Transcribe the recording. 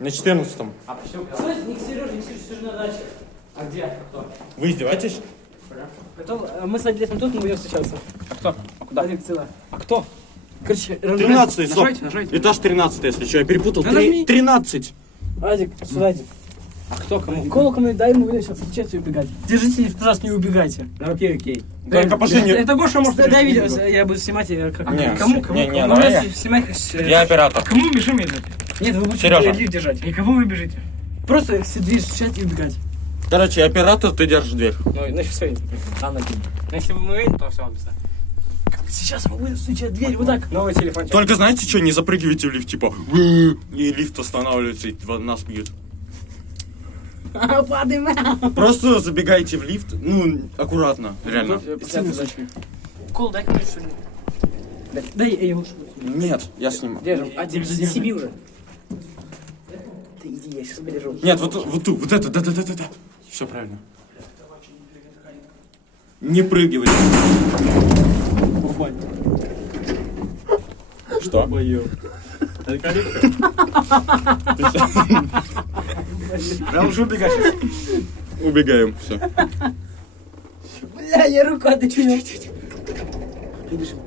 На 14-м. А почему? Стой, не к Сереже, на даче. А где? Кто? Вы издеваетесь? Потом мы с Адилетом тут, мы будем встречаться. А кто? А куда? А кто? Короче, 13-й, стоп. Нажать. Этаж 13, если что, я перепутал. Да нажми. 13. Адик, сюда, Адик. А кто кому? Колокольный, дай ему будем сейчас встречаться и убегать. Держите, пожалуйста, не убегайте. Окей. Только пошли не... Это Гоша может... Дай видео, я буду снимать. Как... Не, Кому? не, Ну, давай я. снимай, Я оператор. Кому мы бежим идет? Нет, вы будете Сережа. лифт держать. И кого вы бежите? Просто все дверь стучать и убегать. Короче, оператор, ты держишь дверь. Ну все, там накинь. Если мы выйдем, то все, без. Сейчас мы будем стучать дверь, вот так. Новый телефончик. Только знаете что, не запрыгивайте в лифт, типа, и лифт останавливается, и нас бьют. Падаем. Просто забегайте в лифт, ну, аккуратно, реально. Кол, дай ключ. Дай я ему. Нет, я сниму. Держим. Один за себе уже. Ты иди, я сейчас подержу. Нет, вот ту, вот это, да. Все правильно. Не прыгивай. Что? Да уже убегать сейчас. Убегаем, все. Бля, я руку отдачу. Бежим.